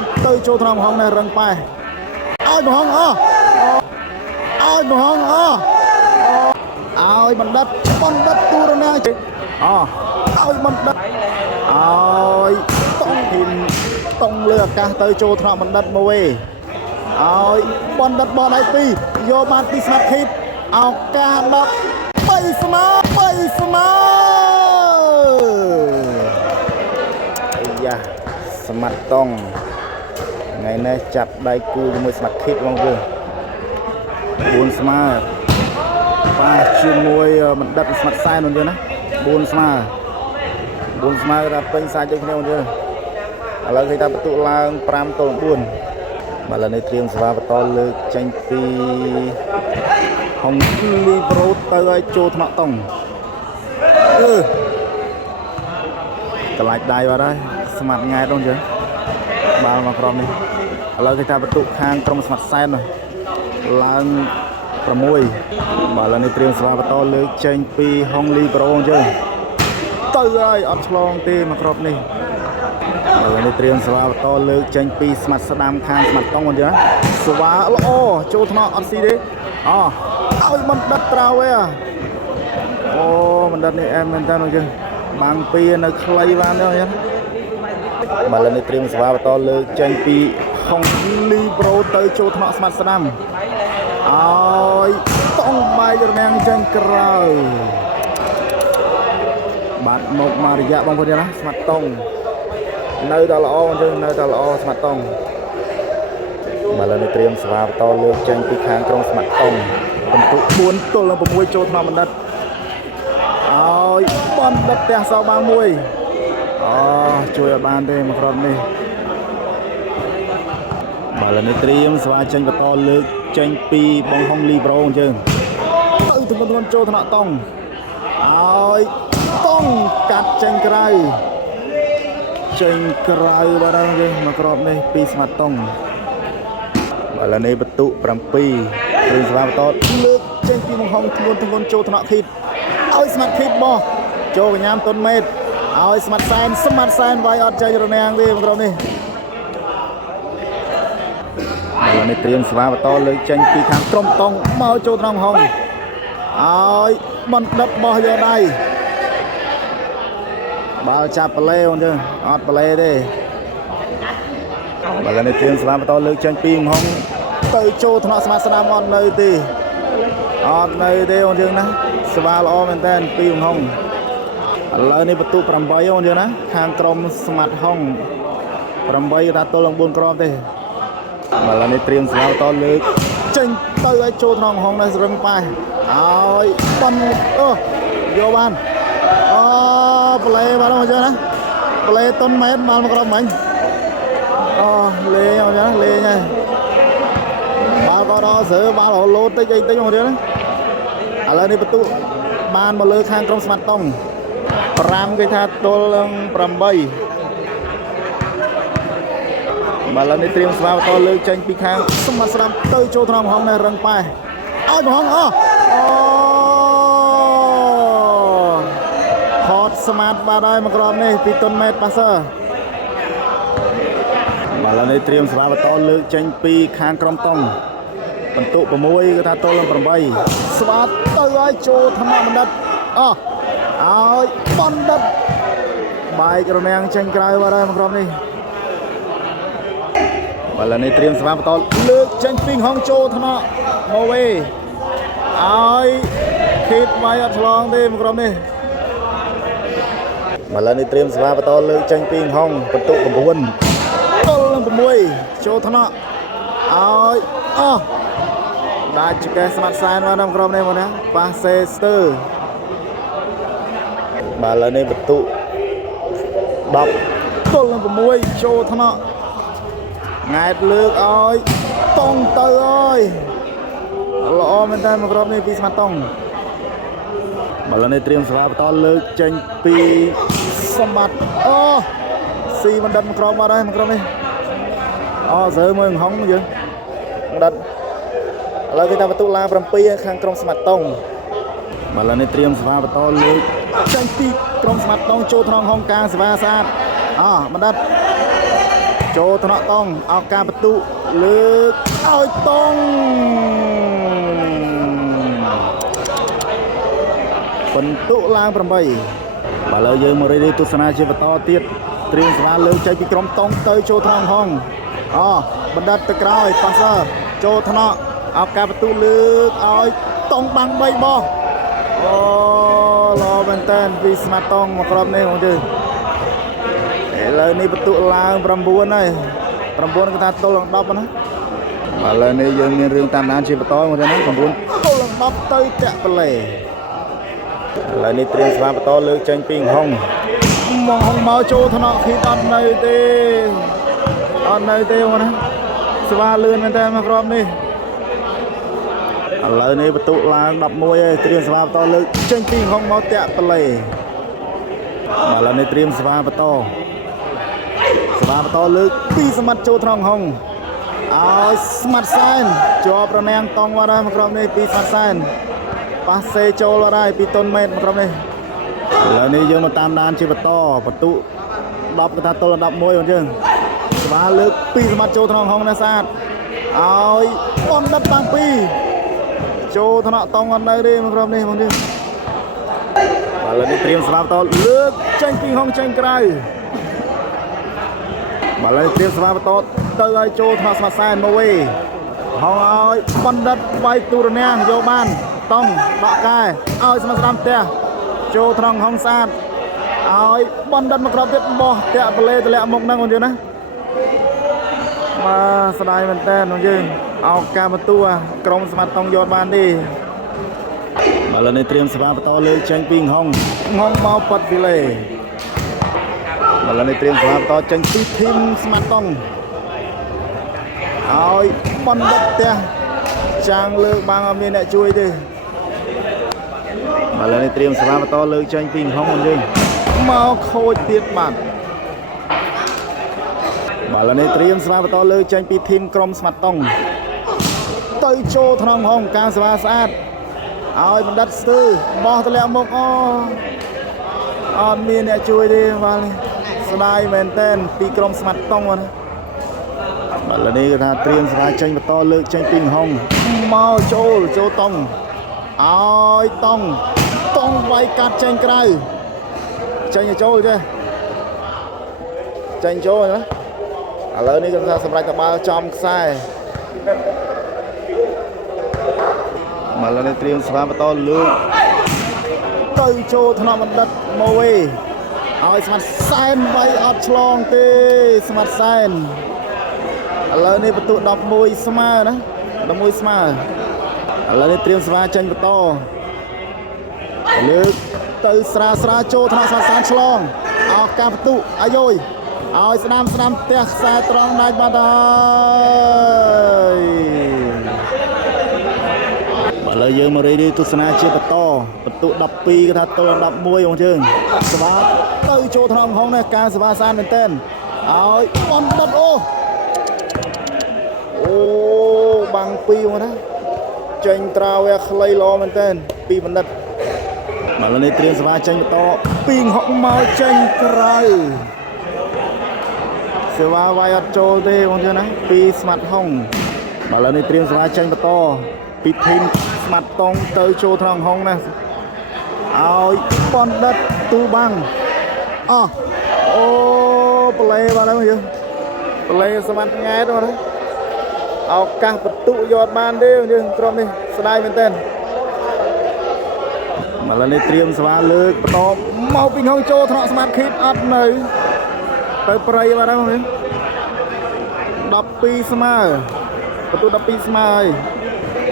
tới chỗ thằng hong này răng bài ai mà hong ai mà hong ai bằng đất tu ra nè ai bằng đất ai tông lừa cả tới chỗ thằng bằng đất môi ai bằng đất bò này ti vô bàn ti smart hit ao ca đập bay smart dạ smart tông ngày nay chặt đai cu mới smart hit không vừa buồn smart pha chuyên nuôi mình đặt smart sai luôn chưa nè buồn smart ra bên sai cho nhau chưa là người ta bắt tụ là pram tồn buồn mà lần này triêng và to lực tranh pi hồng libro tới chỗ thọ tông cái lại đai vào đây smart ngay đâu chứ bao mà from này là người ta bắt tụ hàng trong smart sai rồi là mùi mà lần này triêng và to lực tranh pi hồng libro chứ tới ơi ấp long tê mà from này lần này triêng và to lực tranh pi smart sadam khang smart tông còn chứ và lo chỗ thọ ăn xí đấy ôi mình đất trao ấy mình đất này em mình ta nói chứ bằng pi nó clay van đâu nhá mà lần này triêng và to lực tranh pi không libro tới chỗ thọ smart sadam ôi tông bay rồi ngang tranh cờ bạn một mà dạ bông thôi nhá smart tông nơi ta lõ chứ nơi ta lõ smart tông mà lần này triêng và to lực tranh pi khang trong smart tông tụ 4 ទល់នឹង 6 ចូលថ្នាក់បណ្ឌិតឲ្យបណ្ឌិតផ្ទះសោបាមួយជួយឲ្យបានទេមកគ្រាប់នេះបាល់នេះត្រៀមស្វាចេញបន្តលើកចេញពីបងហុងលីប្រូអញ្ចឹងទៅទម្ងន់ចូលថ្នាក់តង់ឲ្យតង់កាត់ចេញក្រៅបាទទេមកគ្រាប់នេះពីស្មាត់តង់បាល់នេះបន្ទុ7ឬស្វាបន្តលើកចេញពីបង្ហងធ្ងន់ចូលថ្នាក់ខីតឲ្យស្មាត់ខីតបោះចូលកញ្ញាមតុនមេតឲ្យស្មាត់សែនវាយអត់ចេញរនាំងទេបងប្រុសនេះបាល់នេះត្រៀមស្វាបន្តលើកចេញពីខាងក្រុមតង់មកចូលថ្នាក់បង្ហងឲ្យបណ្ឌិតបោះយកដៃបាល់ចាប់ប្លេអូនទេអត់ប្លេទេបាល់នេះត្រៀមស្វាបន្តលើកចេញពីបង្ហងទៅចូលថ្នាក់ស្មាតស្នាមអត់នៅទេអូនយើងណាស្វាល្អមែនតើពីហុងឥឡូវនេះបន្ទុក8អូនយើងណាខាងក្រុមស្មាត់ហុង8ថាទល់នឹង4គ្រាប់ទេឥឡូវនេះត្រៀមស្វាបន្តលើកចេញទៅឲ្យចូលថ្នាក់ហុងនៅរឹងប៉ែឲ្យបន់យកបានប្លេបានមកយើងណាប្លេតុនម៉ែតមកគ្រាប់មិញលេងអូនយើងណាលេងហើយក៏ដល់សើបាល់លោតតិចអីតិចមកទៀតណាឥឡូវនេះបន្ទុកបានមកលើខាងក្រុមស្មាត់តង់5គេថាទល់នឹង8បាល់នេះត្រៀមស្វាបន្តលើកចេញពីខាងស្មាត់ស្រាំទៅចូលថ្នាក់ហងនៅរឹងប៉ែឲ្យហងហត់ស្មាត់បាទហើយមកក្រមនេះពីតុនម៉ែតប៉ាសឺបាល់នេះត្រៀមស្វាបន្តលើកចេញពីខាងក្រុមតង់បន្ទុក6គឺថាទល់នឹង8ស្វាតទៅឲ្យចូលថ្នាក់បណ្ឌិតឲ្យបណ្ឌិតបែករនាំងចេញក្រៅបាទហើយមកក្រុមនេះបាល់នេះត្រៀមស្វាបន្តលើកចេញពីហងចូលថ្នាក់ម៉ូវេឲ្យខេតវាយអត់ឆ្លងទេមកក្រុមនេះបាល់នេះត្រៀមស្វាបន្តលើកចេញពីហងបន្ទុក9ទល់នឹង6ចូលថ្នាក់ឲ្យដាច់កេះស្មាត់សែនមកក្នុងក្រុមនេះមកណាប៉ាសេស្ទើបាទឥឡូវនេះបន្ទុក10ទល់នឹង6ចូលថ្នាក់ង៉ែតលើកឲ្យតង់ទៅអើយល្អមែនតើមកក្រុមនេះពីស្មាត់តង់បាទឥឡូវនេះត្រៀមស្វាបន្តលើកចេញពីសម្បត្តិស៊ីបណ្ឌិតមកក្រុមបាត់ហើយមកក្រុមនេះសើមើលហុងយើងបណ្ឌិតឥឡូវគេថាបន្ទុកឡា7ខាងក្រុមស្មាត់តង់បាទឥឡូវនេះត្រៀមស្វាបន្តលើកចេញពីក្រុមស្មាត់តង់ចូលថ្នាក់ហុងកាងស្វាស្អាតបណ្ឌិត ចូលថ្នាក់តង់ឱកាសបន្ទុលើកឲ្យតង់បន្ទុឡើង8បាទឥឡូវយើងមករីកទស្សនាជាបន្តទៀតត្រៀមស្វាលើកចេញពីក្រុមតង់ទៅចូលថ្នាក់ហងបណ្ឌិតទៅក្រោយប៉ាសើចូលថ្នាក់ឱកាសបន្ទុលើកឲ្យតង់បាំង3បោះល្អមែនតើពីស្មាតតង់មកក្រុមនេះបងជើឥឡូវនេះបន្ទុឡើង9ហើយ9គេថាទល់នឹង10ណាបាទឥឡូវនេះយើងមានរឿងតាមដានជាបន្តមកទៅណា9ទល់នឹង10ទៅតាក់ប្លេឥឡូវនេះត្រៀមស្វាបន្តលើកចេញពីហុងមកចូលថ្នាក់khíអត់នៅទេបងណាស្វាលឿនមែនតើមកក្រុមនេះឥឡូវនេះបន្ទុឡើង11ហើយត្រៀមស្វាបន្តលើកចេញពីហុងមកតាក់ប្លេឥឡូវនេះត្រៀមស្វាបន្តលើកពីសមត្ថចូលត្រង់ហុងឲ្យស្មាត់សែនជាប់រនាំងតង់បាត់ហើយមកក្រុមនេះពីស្មាត់សែនប៉ាសេចូលបាត់ហើយពីតុនមេតមកក្រុមនេះឥឡូវនេះយើងមកតាមដានជាបន្តបន្ទុ10កថាទល់11បងយើងស្វាលើកពីសមត្ថចូលត្រង់ហុងណាស្អាតឲ្យបណ្ឌិតបាំងពីចូលថ្នាក់តង់អត់នៅទេមកក្រុមនេះបងយើងឥឡូវនេះត្រៀមស្វាបន្តលើកចេញពីហុងចេញក្រៅបាទឥឡូវត្រៀមស្វាបន្តទៅឲ្យចូលថ្នាក់ស្មាត់សែនមកវិញហងឲ្យបណ្ឌិតវាយទូរនាំងយកបានតង់ដកកែឲ្យស្មាត់ស្ដាំផ្ទះចូលថ្នាក់ហងស្អាតឲ្យបណ្ឌិតមកក្រោបទៀតបោះតាក់ប្លេតម្លាក់មុខហ្នឹងបងយើងណាបាទស្ដាយមែនតើបងយើងឱកាសបន្ទូក្រុមស្មាត់តង់យកបានទេបាទឥឡូវនេះត្រៀមស្វាបន្តលើកចេញពីហងមកប៉ាត់វីឡេឥឡូវនេះត្រៀមស្វាបន្តចេញពីធីមស្មាត់តង់ឲ្យបណ្ឌិតផ្ទះចាំងលើកបាំងអត់មានអ្នកជួយទេឥឡូវនេះត្រៀមស្វាបន្តលើកចេញពីហុងយើងមកខូចទៀតបាទឥឡូវនេះត្រៀមស្វាបន្តលើកចេញពីធីមក្រុមស្មាត់តង់ទៅចូលថ្នាក់ហុងការស្វាស្អាតឲ្យបណ្ឌិតស្ទើបោះតម្លាក់មុខអត់មានអ្នកជួយទេបាទស្ដាយមែនតើពីក្រុមស្មាត់តង់ណាបាទឥឡូវនេះគេថាត្រៀមស្វាចេញបន្តលើកចេញពីហុងមកចូលតង់ឲ្យតង់វាយកាត់ចេញក្រៅចេញចូលចេះចេញចូលណាឥឡូវនេះគេថាសម្រាប់តបាល់ចំខ្សែមកឥឡូវនេះត្រៀមស្វាបន្តលើកទៅចូលថ្នាក់បណ្ឌិតមកវិញឲ្យស្មាត់សែនវាយអត់ឆ្លងទេស្មាត់សែនឥឡូវនេះបន្ទុ11ស្មើណា11ស្មើឥឡូវនេះត្រៀមស្វាចេញបន្តលើកទៅស្រាចូលថ្នាក់ស្មាត់សែនឆ្លងឱកាសបន្ទុអាយយឲ្យស្ដាំផ្ទះខ្សែត្រង់ដាច់បាត់ហើយឥឡូវយើងមករីកទស្សនាជាបន្តបន្ទុ12គេថាទល់11បងជើងស្វាទៅចូលថ្នាក់ហុងនេះការស្វាសានមែនតើឲ្យបណ្ឌិតអូបាំងពីមកណាចេញត្រាវែខ្លីល្អមែនតើពីបណ្ឌិតឥឡូវនេះត្រៀមស្វាចេញបន្តពីហុកមកចេញក្រៅសេវាវាយអត់ចូលទេបងជើងណាពីស្មាត់ហុងឥឡូវនេះត្រៀមស្វាចេញបន្តពីធីមស្មាត់តង់ទៅចូលថ្នាក់ហុងណាឲ្យបណ្ឌិតទូបាំងអូប្លេបាទហ្នឹងយើងប្លេស្មាត់ង៉ែតបាទឱកាសបន្ទុយកបានទេយើងក្រុមនេះស្ដាយមែនតើឥឡូវនេះត្រៀមស្វាលើកបន្តមកពីហុងចូលថ្នាក់ស្មាត់ខីតអត់នៅទៅប្រៃបាទហ្នឹង12ស្មើបន្ទុ12ស្មើហើយ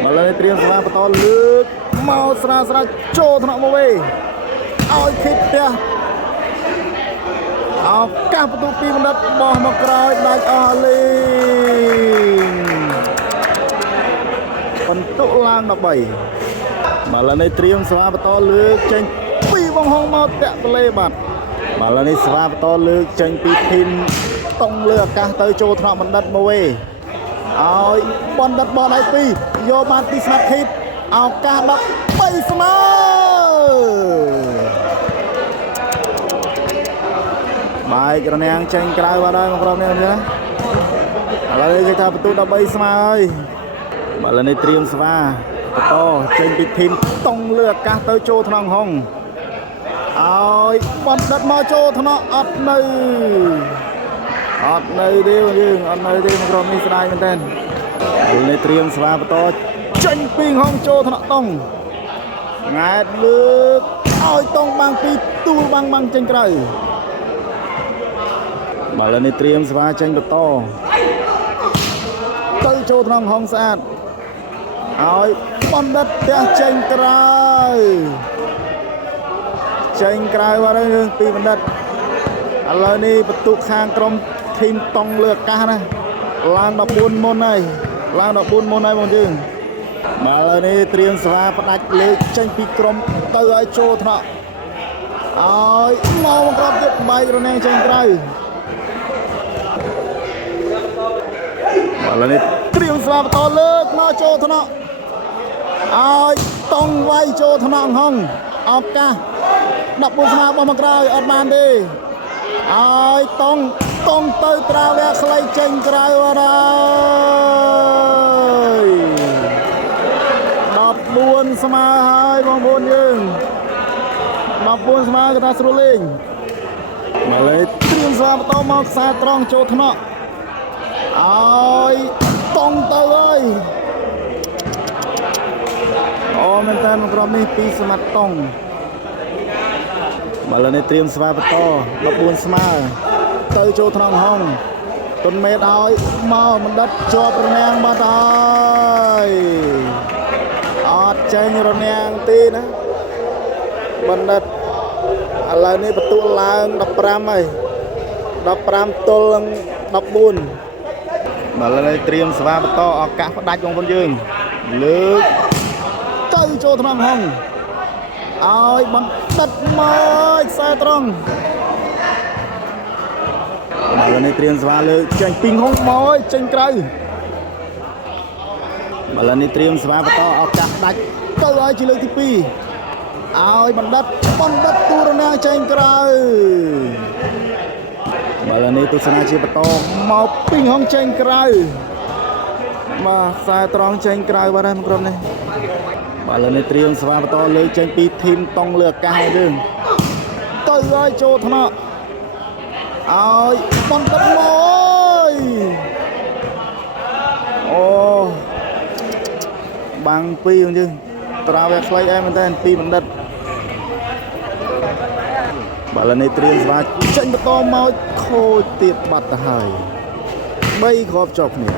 ឥឡូវនេះត្រៀមស្វាបន្តលើកមកស្រាចូលថ្នាក់មកវិញឲ្យខិតផ្ទះឱកាសបន្ទុពីបណ្ឌិតបោះមកក្រោយដាច់អស់លេងបន្ទុឡើង13ឥឡូវនេះត្រៀមស្វាបន្តលើកចេញពីបងហុងមកតាក់ប្លេបាត់ឥឡូវនេះស្វាបន្តលើកចេញពីធីមតង់លើអាកាសទៅចូលថ្នាក់បណ្ឌិតមកវិញឲ្យបណ្ឌិតបោះដៃពីរយកបានពីស្មាត់ខីតឱកាស13ស្មើបែករនាំងចេញក្រៅបាត់ហើយមកក្រុមនេះណា ឥឡូវគេថាបន្ទូ13ស្មើហើយបាទឥឡូវនេះត្រៀមស្វាបន្តចេញពីធីមតុងលើអាកាសទៅចូលថ្នាក់ហុងឲ្យបណ្ឌិតមកចូលថ្នាក់អត់នៅទេយើងអត់នៅទេក្រុមនេះស្ដាយមែនទែនឥឡូវនេះត្រៀមស្វាបន្តចេញពីហុងចូលថ្នាក់តុងង៉ែតលើកឲ្យតុងបាំងពីទូលបាំងចេញក្រៅបាទឥឡូវនេះត្រៀមស្វាចេញបន្តទៅចូលថ្នាក់ហុងស្អាតឲ្យបណ្ឌិតផ្ទះចេញក្រៅបាទរឿងពីបណ្ឌិតឥឡូវនេះបន្ទុកខាងក្រុមធីមតុងលើអាកាសណាឡើង14មុនហើយបងយើងបាទឥឡូវនេះត្រៀមស្វាផ្ដាច់លេខចេញពីក្រុមទៅឲ្យចូលថ្នាក់ឲ្យមកបង្ក្រាបទៀតបែករនាំងចេញក្រៅបាទឥឡូវនេះត្រៀមស្វាបន្តលើកមកចូលថ្នាក់ឲ្យតុងវាយចូលថ្នាក់ហុងឱកាស14ស្មើបោះមកក្រោយអត់បានទេឲ្យតុងទៅត្រាវែខ្លីចេញក្រៅអត់ហើយ14ស្មើហើយបងប្អូនយើង14ស្មើគេថាស្រួលលេងមកលេត្រៀមស្វាបន្តមកខ្សែត្រង់ចូលថ្នាក់ឲ្យតុងទៅហើយអូមែនតើក្រុមនេះពីសមត្ថតុងបាទឥឡូវនេះត្រៀមស្វាបន្ត14ស្មើទៅចូលថ្នាក់ហុងទុនមេតឲ្យមកបណ្ឌិតជាប់រនាំងបាត់ហើយអត់ចេញរនាំងទេណាបណ្ឌិតឥឡូវនេះបន្ទូលឡើង15ហើយ15ទល់នឹង14បាទឥឡូវនេះត្រៀមស្វាបន្តឱកាសផ្ដាច់បងប្អូនយើងលើកទៅចូលថ្នាក់ហុងឲ្យបណ្ឌិតមកខ្សែត្រង់បាទឥឡូវនេះត្រៀមស្វាលើកចេញពីហុងមកចេញក្រៅបាទឥឡូវនេះត្រៀមស្វាបន្តឱកាសផ្ដាច់ទៅឲ្យជាលើកទី2ឲ្យបណ្ឌិតទូរនាំងចេញក្រៅបាទឥឡូវនេះទស្សនាជាបន្តមកពីហុងចេញក្រៅបាទខ្សែត្រង់ចេញក្រៅបាទហើយក្រុមនេះបាទឥឡូវនេះត្រៀមស្វាបន្តលើកចេញពីធីមតុងលើអាកាសយើងទៅឲ្យចូលថ្នាក់ឲ្យបណ្ឌិតមកអូបាំងពីយើងត្រាវែខ្លីឯងមែនតើពីបណ្ឌិតបាទឥឡូវនេះត្រៀមស្វាចេញបន្តមកខូចទៀតបាត់ទៅហើយ3គ្រាប់ជាប់គ្នាឥ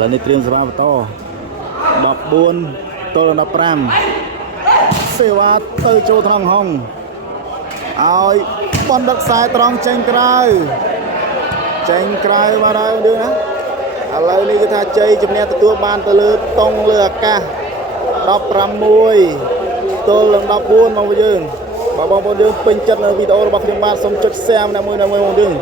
ឡូវនេះត្រៀមស្វាបន្ត14ទល់15សេវាទៅចូលថ្នាក់ហុងឲ្យបណ្ឌិតខ្សែត្រង់ចេញក្រៅបាទហើយយើងណាឥឡូវនេះគឺថាជ័យជំនះទទួលបានទៅលើតុងលើអាកាស16ទល់នឹង14មកយើងបាទបងប្អូនយើងពេញចិត្តនៅវីដេអូរបស់ខ្ញុំបាទសូមចុច share ម្នាក់មួយបងយើង